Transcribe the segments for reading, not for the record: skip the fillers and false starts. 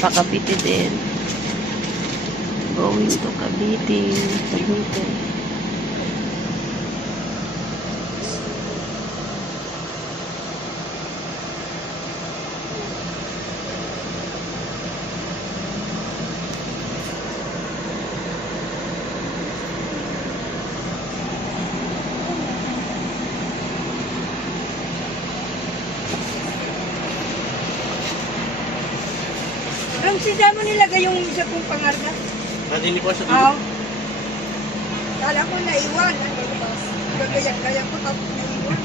Pa Cavite din. Going to Cavite. Cavite. Ang sida mo nilagay yung isa kong pangarga. Nandiyan ko sa Oo. Kala ko naiwan. Gagayan-gayan ko tapos naiwan.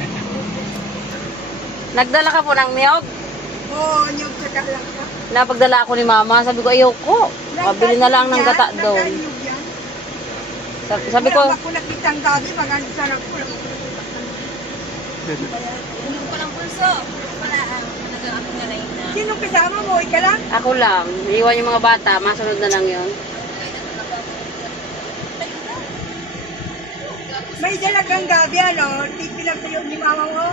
Nagdala ka po ng niyog? Oo, yung kakalang ka. Napagdala ako ni mama. Sabi ko, ayoko. Pabili na lang ng gata doon. Sabi ko, Wala ako nakitang gabi, maganda sarap ko. Inom ko ng pulso. Wala ako nga na. Sino kasama mo? Ika lang? ako lang. Iwan yung mga bata. Masunod na lang yun. May dalagang gabi, ano? Tipilang ko yung ni mama mo.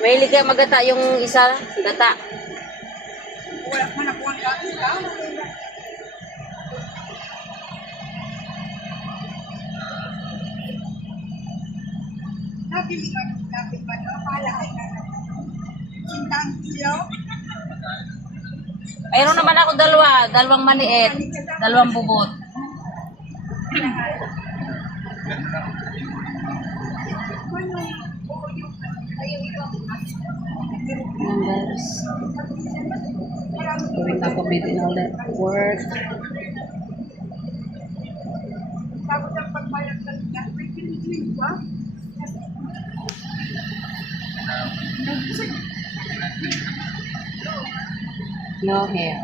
May liga magata yung isa. Gata. Wala ko na kuwang gabi ka. Nabili ka ng gabi ba? Pahalakay na lang. Sintang kilo. Mayroon naman ako dalawa. Dalawang maniit. Dalawang bubot. Numbers. Going ako bitin ulit. Work. Tapos ang pagbayad ng gabi, may pinigling ba? No hair.